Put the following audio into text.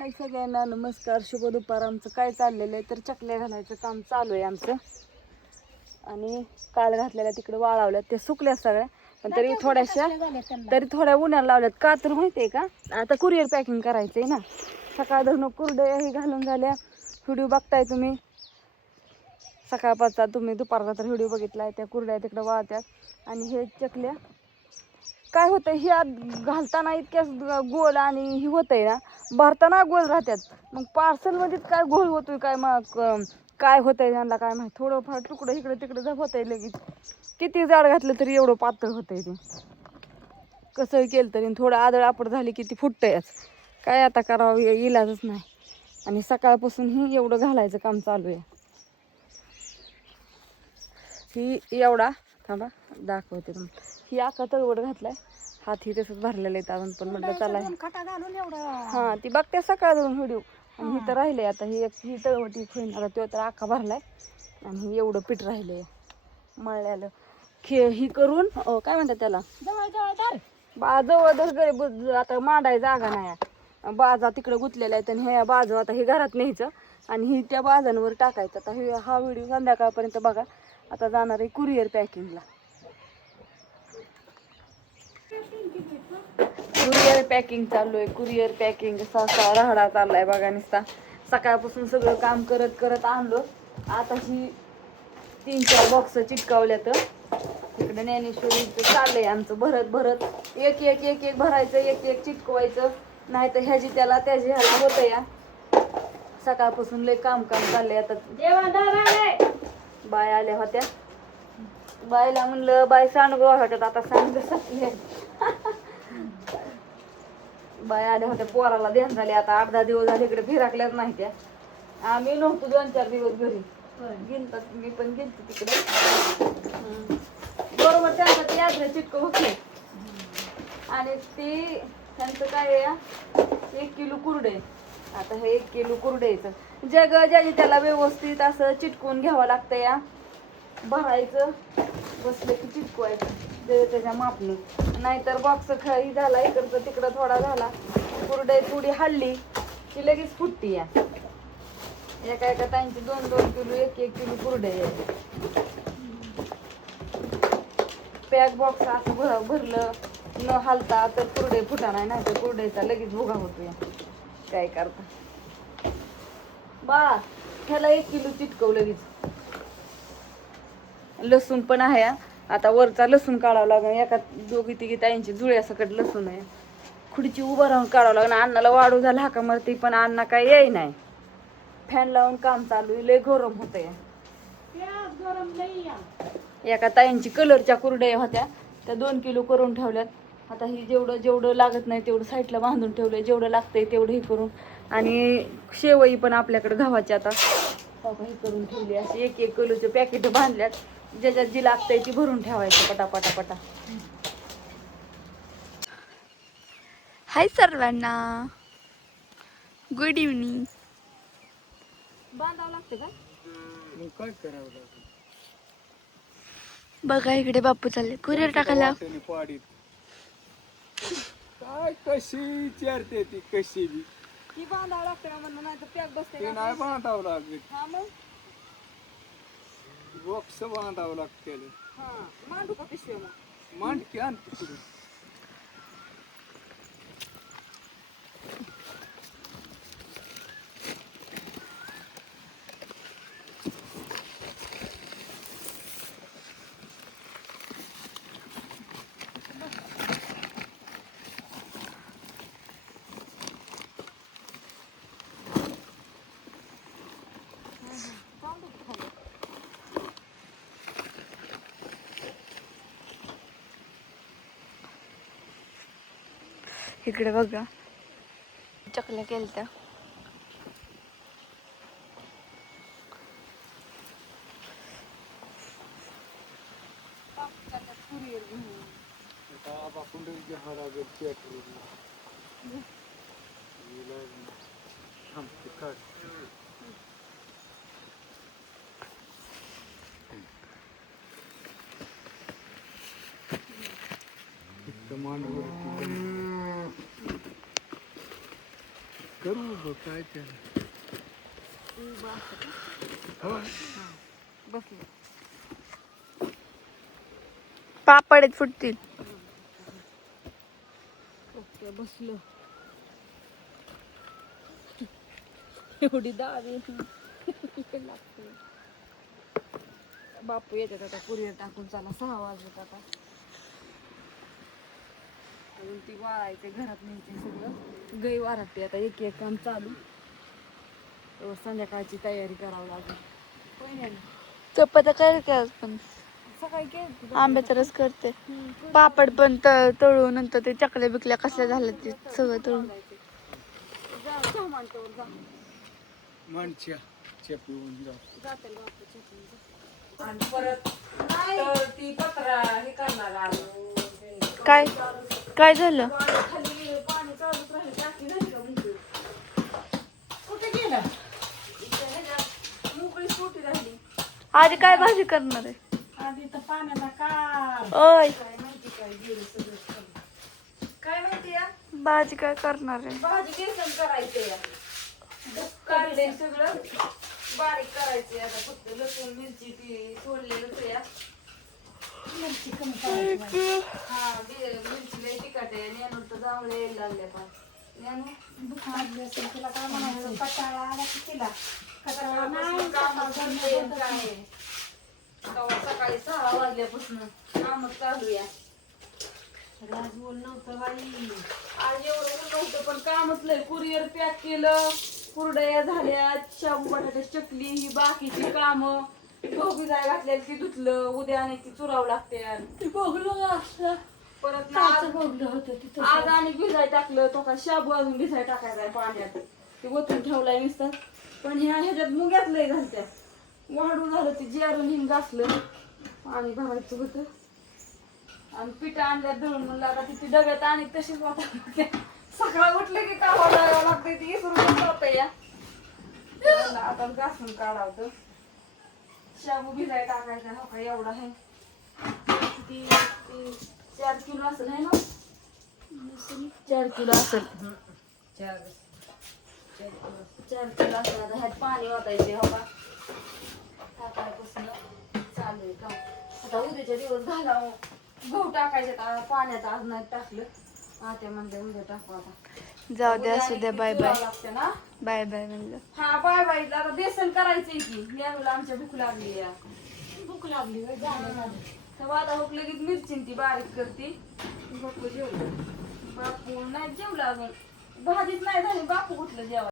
हाय सगळ्यांना नमस्कार, शुभ दुपार. आमचं काय चाललेलं आहे तर चकल्या घालायचं काम चालू आहे आमचं. आणि काल घातलेल्या तिकडे वाळवल्यात, ते सुकल्या सगळ्या, पण तरी थोड्या उन्हाळ्यात लावल्यात. का तर माहिती आहे का, आता कुरिअर पॅकिंग करायचं आहे ना. सकाळ धरून कुरडया ही घालून झाल्या. व्हिडिओ बघताय तुम्ही सकाळपासचा, तुम्ही दुपारचा तर व्हिडिओ बघितलाय. त्या कुरड्या तिकडे वाळत्यात आणि हे चकल्या काय होतं, ही आत घालताना इतक्या गोल आणि ही होतंय ना, भरताना गोल राहतात. मग पार्सलमध्येच काय गोल होतोय काय, मग काय होतंय त्यांना काय माहिती. थोडंफार तुकडं इकडे तिकडे जर होतंय लगेच. किती जाड घातलं तरी एवढं पातळ होतंय ते. कसंही केलं तरी थोडं आदळ आपड झाली की ती फुटतंयच. काय आता करावं, इलाजच नाही. आणि सकाळपासून ही एवढं घालायचं काम चालू आहे. ही एवढा थांबा दाखवते तुम्हाला. ही आका तळवट घातलाय, हात ही तसंच भरलेलं आहे अजून. पण म्हटलं चला हां ती बघते सकाळ धरून व्हिडिओ. आणि ही तर राहिले आता, ही तळवटी होईन आता. तो तर आका भरलाय आणि ही एवढं पीठ राहिलंय मळल्यालं. ही करून काय म्हणतात त्याला, जवळ धर आता मांडाय जागा नाही. बाजा तिकडे गुतलेला आहे आणि ह्या बाजू आता हे घरात न्यायचं आणि ही त्या बाजांवर टाकायचं. आता हे हा व्हिडिओ संध्याकाळपर्यंत बघा. आता जाणार आहे कुरिअर पॅकिंगला. कुरिअर पॅकिंग चालू आहे, कुरिअर पॅकिंग. सासा राहडा चाललाय बघा नुसता. सकाळपासून सगळं काम करत करत आणलो. आता ही 3-4 बॉक्स चिटकावल्यात. इकडे ज्ञानेश्वरीचं चाललंय आमचं भरत भरत. एक एक एक एक भरायचं, एक एक चिटकवायचं. नाही तर ह्याची त्याला त्याची ह्याला होतं या. सकाळपासून लय काम चाललंय. आता बाय आल्या होत्या, बायला म्हणलं बाय सांडगं वाटत, आता सांडगं संपले. बाय आल्या होत्या, पोराला ध्यान झाले. आता 8-10 दिवस झाले इकडे फिराकल्याच नाही त्या. आम्ही नव्हतो 2-4 दिवस घरी. गेलतात, मी पण गेलते तिकडे. बरोबर त्यांचा ते यात्रा चिटकं होते. आणि ती त्यांचं काय आहे, 1 किलो कुरडे. आता हे 1 किलो कुरड्याचं ज्याची त्याला व्यवस्थित असं चिटकून घ्यावं लागतं या. भरायचं बसलं की चिटकवायचं त्याच्या मापणी. नाहीतर बॉक्स खाली झाला, इकडचं तिकडं थोडा झाला, कुरडे थोडी हल्ली की लगेच फुटती या. एका ताईंची 2-2 किलो 1-1 किलो कुरडे आहे. पॅक बॉक्स असं भरलं न हलता तर कुरडे फुटा नाही तर कुरड्याचा लगेच भुगा होतो या. काय करता बा, ह्याला 1 किलो चिटकव लगेच. लसूण पण आहे. आता वरचा लसूण काढावं लागेल. एका 2-3 ताईंची जुळ्यासकट लसूण आहे. खुर्ची उभं राहून काढावं लागेल. अण्णाला वाढू झाला हाका मारती, पण अण्णा काय येई नाही. फॅन लावून काम चालू आहे, लय गरम होतंय. एका ताईंची कलरच्या कुरड्या होत्या, त्या 2 किलो करून ठेवल्यात. आता ही जेवढं लागत नाही तेवढं साईडला बांधून ठेवलंय, जेवढं लागतंय तेवढं हे करून. आणि शेवई पण आपल्याकडे गव्हाची आता हे करून ठेवली. अशी 1-1 किलोचे पॅकेट बांधल्यात. ज्याच्यात जी लागतंय ती भरून ठेवायचं पटापटा. हाय सर्वांना, गुड इव्हनिंग. बांधावं लागतं का, काय करावं लागेल. बघा इकडे बापू चालले कुरिअर टाकायला. काय कशी विचारते ती, कशी बी ती बांधावं लागतं का म्हणून, नाही तर पॅक बसते ते नाही बांधावं लागेल. हा मग बॉक्स बांधावं लागते. हा मांडू का पिशव्या मग. मांडकी आण तिकडे. इकडे बघा चकल्या केलत्या. करू उभं काय त्याला हो. बसले पापड आहेत फुटतील. ओके बसलो. एवढी दाबी लागते. बापू येतात आता कुरिअर टाकून. चला 6 वाजत आता. अजून ती वाळायचे घरात न्यायचे सगळं. गई वाराते आता एक एक काम चालू. तर संध्याकाळची तयारी करावी लागेल. होय ना? चपात्या काय काय पण सकाळी केलं आंब्याचा रस करते. पापड पण तळून नंतर ते चकल्या बिकल्या कसल्या झाल्या ते सगळं तळून. जा मांडतो जा. माणच्या चेपवून जा जाते बापू चेपून जा. आणि परत तर ती पत्रा हे करणार आलो. काय काय झालं? खाली पाणी चालूच राहिले. टाकी झाली का मोकळी? कुठे गेलं? मोकळी छोटी राहिली. आधी काय भाजी करणार आहे? आधी तर पाण्याचा कार. ओय काय माहिती काय गेलं सगळं. काय माहिती या भाजी काय करणार आहे? भाजी बेसन करायचंय. काढले सगळं बारीक करायचंय. आता फक्त लसूण मिरची ती सोडलेलंच या. मिरची कमी करायची. हा मिरची लई तिखट आहे. नेनू तर जांभळे यायला लागले पण. नेनू दुख लागली असेल तिला काय म्हणायचं. कटाळा आला की तिला कटाळा नाही. काय सकाळी 6 वाजल्यापासून कामच चालू या. आज बोल नव्हतं बाई. आज एवढं ऊन नव्हतं पण कामच लय. कुरिअर पॅक केलं. कुरडया झाल्या. शाबू बटाट्याची चकली ही बाकीची कामं. गहू भिजाय घातलेली ती धुतलं. उद्या आणि ती चुरावं लागते. परत आज आणि भिजाय टाकलं. तो का शाबू अजून भिजाय टाकायचा आहे पाण्यात. ते ओतून ठेवलाय नुसतं. पण ह्याच्यात मुग्यात लय घालत्या. वाढून झालं ते जेरून हिन घासलं. पाणी भरायचं होतं. आणि पिठं आणल्यात दळून म्हणलं आता तिथे डब्यात आणि तशीच वाटायला. सकाळ उठले की का वाटायला लागते ती इसरून जात या. आता घासून काढावं. शाबू भिजाय टाकायचा हो का एवढा आहे. ती 4 किलो असेल आहे ना. 4 किलो असेल. 4 किलो असेल. आता ह्यात पाणी वाटायचे हो का. सकाळपासून चालू आहे का. आता उद्याच्या दिवस झाला. गहू टाकायचे पाण्यात आज नाही टाकलं. त्या म्हणलं उद्या टाकू आता. जाऊ द्या असू द्या. Bye bye. लागते ना. बाय बाय म्हणलं. हा बाय बाय. आता बेसन करायचंय की. नेनूला आमच्या भूक लागली या. भूक लागली झालं आता हुकलं की मिरची ती बारीक करते. बापू जेवलं. बापू नाही जेवला अजून. भाजीच नाही झाली. बापू कुठलं जेवण.